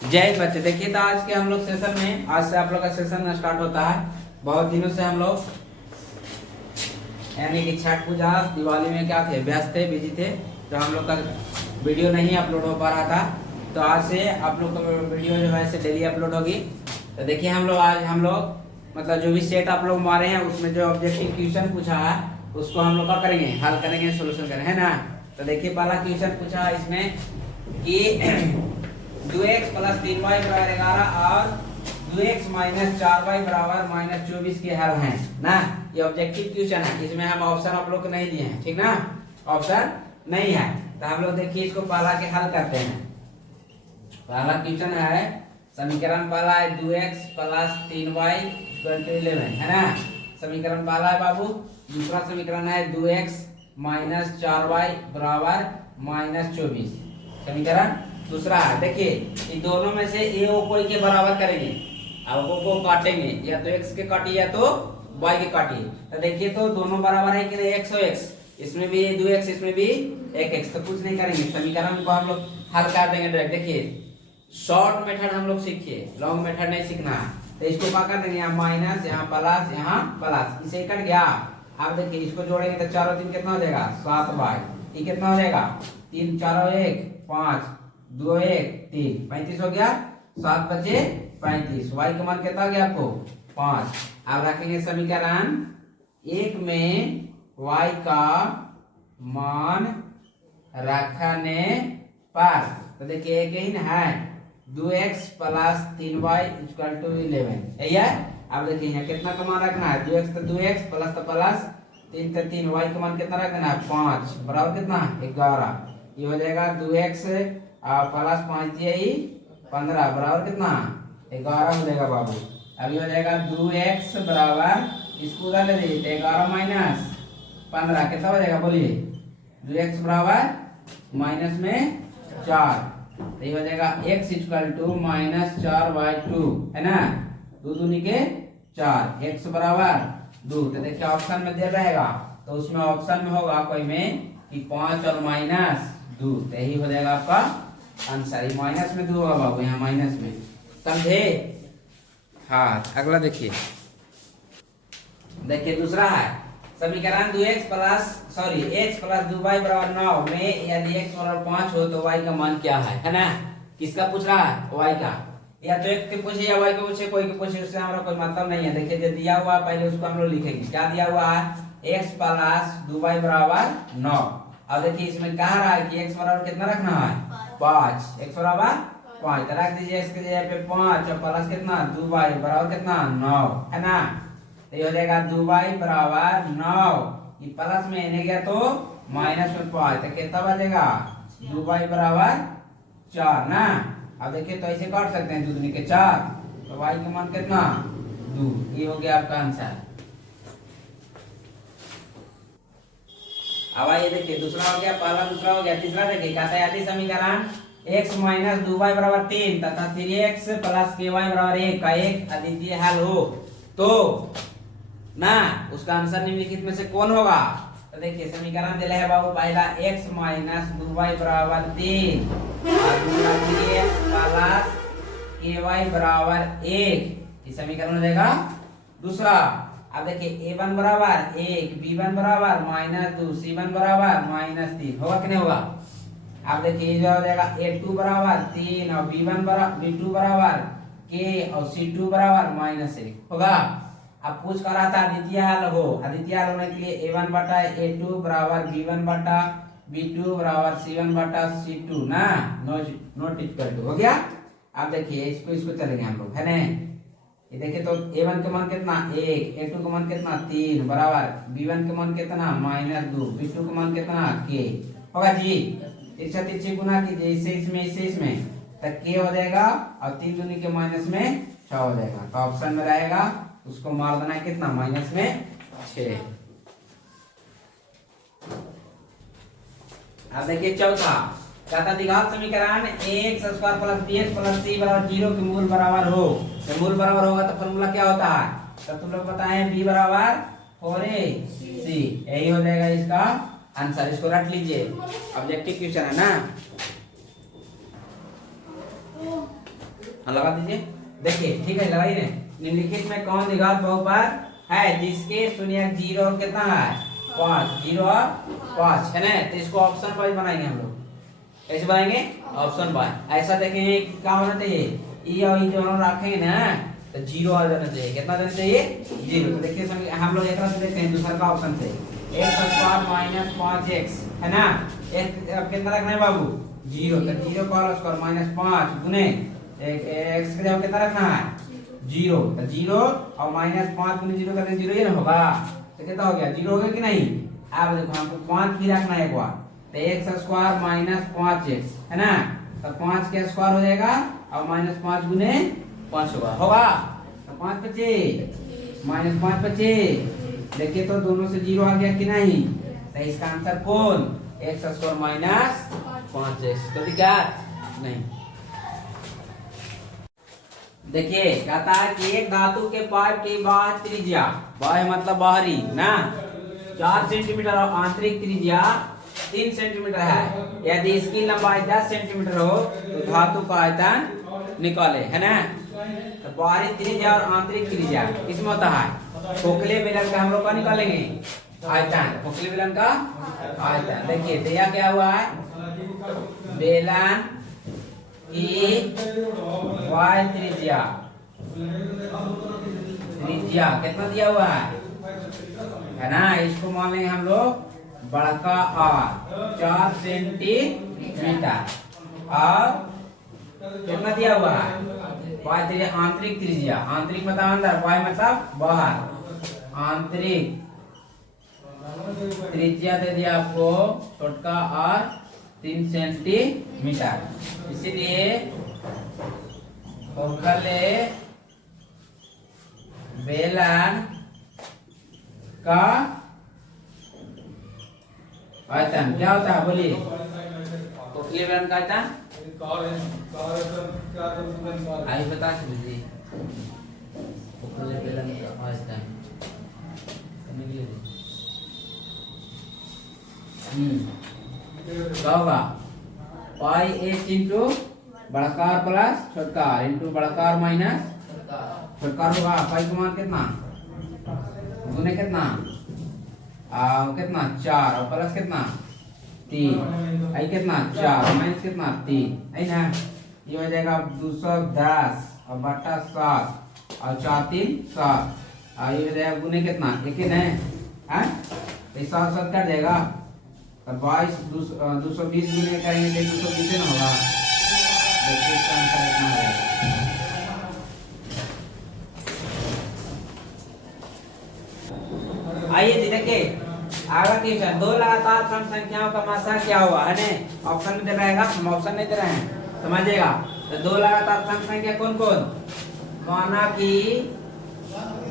जय बच्चे, देखिए तो आज के हम लोग सेशन में, आज से आप लोग का सेशन स्टार्ट होता है। बहुत दिनों से हम लोग यानी कि छठ पूजा दिवाली में क्या थे, व्यस्त थे, बिजी थे, तो हम लोग का वीडियो नहीं अपलोड हो पा रहा था। तो आज से आप लोग का वीडियो जो है से डेली अपलोड होगी। तो देखिए आज हम लोग मतलब जो भी सेट आप लोग मारे हैं उसमें जो ऑब्जेक्टिव क्वेश्चन पूछा है उसको हम लोग का करेंगे, हल करेंगे, सोल्यूशन करेंगे, है ना। तो देखिए पहला क्वेश्चन पूछा है इसमें कि 2x प्लस 3y बराबर 11 और 2x माइनस 4y बराबर माइनस 24 के हल हैं ना। ये ऑब्जेक्टिव क्वेश्चन है, इसमें हम ऑप्शन आप लोग को नहीं दिए हैं, ठीक ना, ऑप्शन नहीं है। तो हम लोग देखिए इसको पहला के हल करते हैं। पहला क्वेश्चन है, समीकरण पहला है 2x प्लस 3y 11 है ना, समीकरण पहला है बाबू। दूसरा समीकरण है 2x माइनस 4y बराबर माइनस 24, समीकरण दूसरा है। देखिए इन दोनों में से ए ओ कोई के बराबर करेंगे, अब को काटेंगे, या तो x के काटिए या तो y के काटिए। तो देखिए तो दोनों बराबर है कि नहीं, x और x, इसमें भी 2x इसमें भी 1x, तो कुछ नहीं करेंगे, समीकरण को हम लोग हल कर देंगे डायरेक्ट। देखिए शॉर्ट मेथड हम लोग सीखिए, लॉन्ग मेथड नहीं सीखना है। तो इसको क्या कर देंगे, यहाँ माइनस, यहाँ प्लस, यहाँ प्लस, इसे कट गया। अब देखिए इसको जोड़ेंगे तो चारों तीन कितना हो जाएगा, 7y, ये कितना हो जाएगा, 3 4 1 5 2 1 3 35 हो गया, 7 बचे 35, y का मान कितना हो गया आपको 5। अब रखेंगे समीकरण एक में y का मान रखने पर, तो देखिए एक ही ना है, 2x plus 3y equal to 11, यही है। अब देखिए यहाँ कितना का मान रखना है, 2x तो 2x प्लस तो प्लस, 3 तो 3, y का मान कितना रखना है 5 बराबर कितना 11, ये हो जाएगा 2x प्लस 5 दिए ही 15 बराबर कितना 11 हो जाएगा बाबू। अभी हो जाएगा 2x बराबर, इसको उधर ले दीजिए, 11 माइनस 15 कितना हो जाएगा बोलिए, 2x बराबर माइनस में 4, तो ये हो जाएगा x equal to minus 4y2 है ना, 2 दूनी के 4, x बराबर 2। तो देखिए ऑप्शन में दे रहेगा, तो उसमें ऑप्शन में होगा कोई में कि 5 और माइनस 2, तो यही हो जाएगा आपका आंसर। ये माइनस में 2 होगा बाबू, यहाँ माइनस में, समझे। हाँ अगला देखिए, देखिए दूसरा है समीकरण 2x plus x plus 2y बराबर 9 में यदि x बराबर 5 हो तो y का मान क्या है ना। किसका पूछ रहा है, y का, या तो x के पूछे या y के पूछे, कोई के पूछे, उससे हमारा कोई मतलब नहीं है। देखिए जो दिया हुआ पहले उसको हम लोग लिखेंगे, क्या दिया हुआ है, x प्लस 2y बराबर 9। अब देखिए इसमें कह रहा है कि x बराबर कितना रखना है 5, x बराबर 5, तो रख दीजिए x के जगह पे 5 और प्लस कितना 2y बराबर कितना 9 है ना। तो ये हो जाएगा 2y बराबर 9, ये प्लस में आने गया तो माइनस में 5, तो कितना बचेगा 2y बराबर 4 ना। अब देखिए तो ऐसे काट सकते हैं, 2 दूनी के 4, तो y का मान कितना 2, ये हो गया आपका आंसर। अब आइए देखिए दूसरा हो गया, पहला दूसरा हो गया, तीसरा देखिए कहता है यदि समीकरण x माइनस 2y बराबर 3 तथा 3x प्लस ky बराबर 1 का एक अद्वितीय हल हो तो ना उसका आंसर निम्नलिखित में से कौन होगा। तो देखिए समीकरण दिया है बाबू, पहला x माइनस 2y बराबर 3 और दूसरा 3x प्लस ky बराबर 1, इस समीकरण हो जाएगा दूसरा। अब देखिए a1 बराबर 1, b1 बराबर माइनस 2, c1 बराबर माइनस 3, होगा कि नहीं होगा। अब देखिए ये हो जाएगा a2 बराबर 3 और b2 बराबर k और c2 बराबर माइनस 1 होगा। अब पूछ कर रहा था अद्वितीय हल हो, अद्वितीय हल होने के लिए a1 बटा a2 बराबर b1 बटा b2 बराबर c1 बटा c2 ना, नोट इक्वल टू हो गया। अब देखिए इसको चलेंगे हम लोग, है ना। ये देखिए तो a1 का मान कितना 1, a2 का मान कितना 3 बराबर b1 का मान कितना माइनस 2, b2 का मान कितना k होगा जी। तिरछा तिरछी गुना कीजिए, इससे इसमें तक k हो जाएगा और 3 दूनी के माइनस में 6 हो जाएगा, तो ऑप्शन में रहेगा, उसको मार देना है कितना माइनस में 6। अब देखिए चौथा कहता द्विघात समीकरण ax square plus bx plus c बराबर 0 के मूल बराबर हो, तो मूल बराबर होगा तो फॉर्मूला क्या होता है, तो तुम लोग बताएं b बराबर 4ac, यही हो जाएगा इसका आंसर। इसको रख लीजिए, ऑब्जेक्टिव क्वेश्चन है ना। हाँ लगा दीजिए। देखिए ठीक है, लगाइए। निम्नलिखित में कौन द्विघात बहुपद है जिसके शून्य 0 और कितना है 5, 0 और 5 है ना। तो इसको ऑप्शन वाइज बनाएंगे हम लोग। कैसे बनाएंगे? Option wise. ऐसा देखेंगे क्या होना चाहिए, ई और ई दोनों रखेंगे ना तो 0 आ जाना चाहिए। कितना देना चाहिए? 0। तो देखिए हम लोग एक तरह से देखते हैं दूसरा का ऑप्शन से, x² - 5x है ना। अब कितना रखना है बाबू? 0। तो 0 का होल स्क्वायर माइनस 5 गुने x के जगह कितना रखना है? 0। तो 0 और माइनस 5 गुने 0 करने 0 ही ना होगा। तो कितना हो गया? 0 हो गया कि नहीं? अब देखो हमको 5 भी रखना है एक बार। तो x² - 5x है ना। तो 5 के स्क्वायर हो जाएगा और माइनस 5 गुने 5 होगा। तो 5 बचे माइनस 5 बचे। देखिए तो दोनों से 0 आ गया कि नहीं? तो इसका आंसर कौन? x² - 5x। तो क्या नहीं। देखिए कहता है कि एक धातु के पाइप की बाह्य त्रिज्या, बाह्य मतलब बाहरी ना, 4 सेंटीमीटर और आंतरिक त्रिज्या 3 सेंटीमीटर है। यदि इसकी लंबाई 10 सेंटीमीटर हो तो धातु का आयतन निकाले है ना। तो बाहरी त्रिज्या और आंतरिक त्रिज्या किसमें होता है? खोखले बेलन का हम लोग का निकालेंगे आयतन, खोखले बेलन का आयतन। देखिए दिया क्या हुआ है, बेलन की बाह्य त्रिज्या, त्रिज्या कितना दिया हुआ है ना। इसको मान लेंगे हम लोग बड़का R 4 सेंटीमीटर। और कितना दिया हुआ है? बाह्य त्रिज्या, आंतरिक त्रिज्या, आंतरिक मतलब अंदर, बाह्य मतलब बाहर। आंतरिक त्रिज्या दे दिया आपको छोटका R 3 सेंटीमीटर। इसीलिए खोखले बेलन का आयतन क्या होता है? बोलिए। खोखले बेलन का आयतन आई बता दीजिए। खोखले बेलन का आयतन क्या होगा? पाई h इंटू बड़का R प्लस छोटका R इंटू बड़का R माइनस छोटका R होगा। पाई का मान कितना? गुने कितना? कितना 4 और प्लस कितना 3। आई कितना 4 माइनस कितना 3 है ना। ये हो जाएगा 210 और बटा 7 और 4 3 7। ये हो जाएगा गुने कितना 1 है ना। 7 7 कट जाएगा। तो 22 220 गुने करेंगे तो 220 ना होगा। देखिए इसका आंसर कितना रहेगा। आइए जी देखिए आगे क्वेश्चन, 2 लगातार सम संख्याओं का मासा क्या हुआ है ना। ऑप्शन में दे रहेगा, हम ऑप्शन नहीं दे रहे हैं, समझिएगा। तो 2 लगातार सम संख्या कौन कौन? माना कि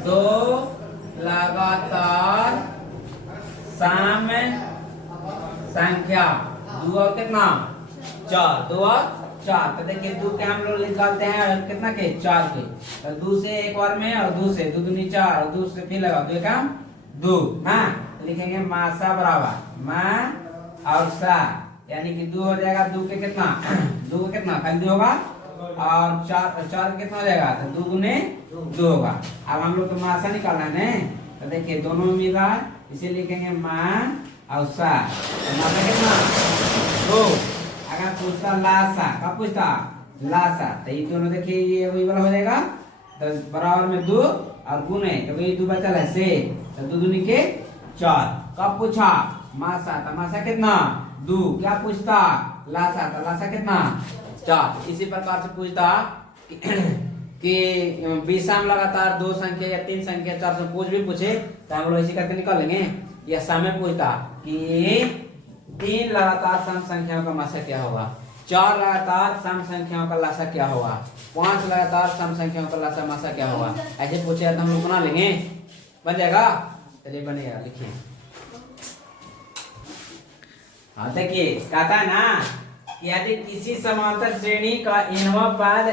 2 लगातार सम संख्या 2 और कितना 4, 2 और 4। तो देखिए 2 के हम लोग निकालते हैं कितना के 4 के। तो 2 से एक बार में और 2 से 2 दूनी 4 और 2 से फिर लगा 2 काम 2। हाँ लिखेंगे मासा बराबर मा और सा, यानी कि 2 हो जाएगा। 2 के कितना 2 का कितना खाली 2 होगा और 4 कितना हो जाएगा? तो 2 गुने 2 होगा। अब हम लोग तो मासा निकालना है ना। तो देखिए दोनों में मिल रहा है, इसे लिखेंगे मा और सा। तो मासा कितना 2। अगर पूछता लासा, कब पूछता लासा, तो ये दोनों देखिए ये वही वाला हो जाएगा। तो बराबर में 2 और गुने तो वही 2 बचल है से। तो 2 दूनी के 4। कब पूछा मासा, तो मासा कितना 2। क्या पूछता लासा, तो लासा कितना 4। इसी प्रकार से पूछता कि विषम लगातार 2 संख्या या 3 संख्या 4 से कुछ भी पूछे तो हम लोग इसी करके निकाल लेंगे। या सामने पूछता कि 3 लगातार सम संख्याओं का मासा क्या होगा, 4 लगातार सम संख्याओं का लासा क्या होगा, 5 लगातार सम संख्याओं का लासा मासा क्या होगा, ऐसे पूछे तो हम लोग बना लेंगे। बन जाएगा, चलिए बनेगा, लिखिए। हाँ देखिए कहता है ना कि यदि किसी समांतर श्रेणी का nवां पद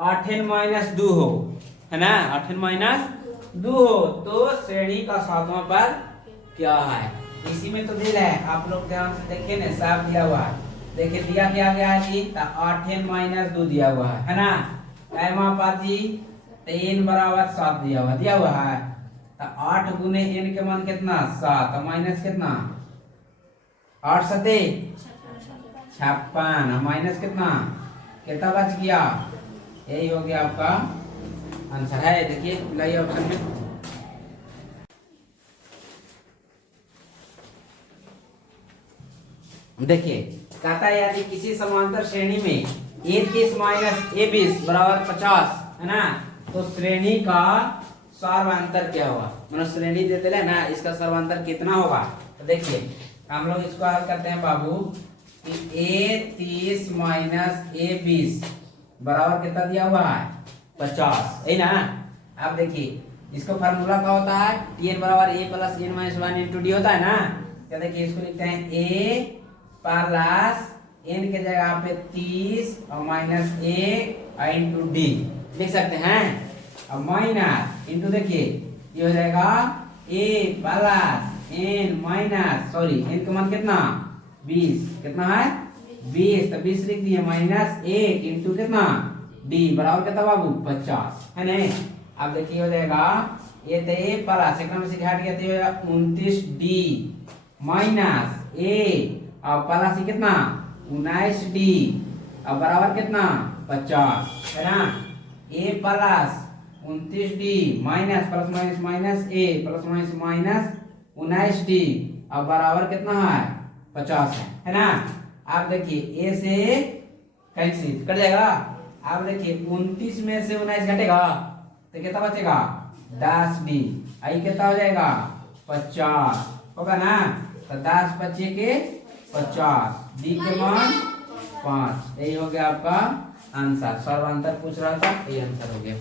8n-2 हो, है ना, 8n-2 हो, तो श्रेणी का 7वां पद क्या है। इसी में तो दिल है, आप लोग ध्यान से देखिए ना, साफ दिया हुआ है। देखिए दिया क्या गया है कि 8n-2 दिया हुआ है ना। मापाजी तो n बराबर 7 दिया हुआ है। तो 8 गुने n के मान कितना 7 माइनस कितना 8 सते 56 माइनस कितना कितना बच गया। यही हो गया आपका आंसर है। देखिए लाइए ऑप्शन में देखिए कहता है यदि किसी समांतर श्रेणी में a30 माइनस a20 बराबर 50 है ना, तो श्रेणी का सर्वांतर क्या होगा। मतलब श्रेणी देते हैं ना, इसका सर्वांतर कितना होगा। तो देखिए हम लोग इसको हल करते हैं बाबू कि a30 माइनस a20 बराबर कितना दिया हुआ है 50 है ना। अब देखिए इसको फार्मूला क्या होता है tn बराबर a plus n minus 1 into D होता है ना। क्या देखिए इसको लिखते हैं a प्लस n के जगह पे 30 और माइनस a इंटू डी लिख सकते हैं। अब माइनस इंटू देखिए ये हो जाएगा a plus n minus sorry n का मान कितना 20 कितना है 20 तो 20 लिख दिए माइनस 1 इंटू कितना d बराबर कितना बाबू 50 है नहीं। अब देखिए हो जाएगा ये तो a प्लस एक नंबर से घट गया तो 29d माइनस a और प्लस ही कितना 19d और बराबर कितना 50 है ना। a plus 29d minus plus minus minus a plus minus minus 19d और बराबर कितना है 50 है ना। आप देखिए a से कैंसिल कट जाएगा। आप देखिए 29 में से 19 घटेगा तो कितना बचेगा 10d आई कितना हो जाएगा 50 होगा ना। तो 10 बचे के 50 डी के मान 5। यही हो गया आपका आंसर। सर्वांतर पूछ रहा था, यही आंसर हो गया।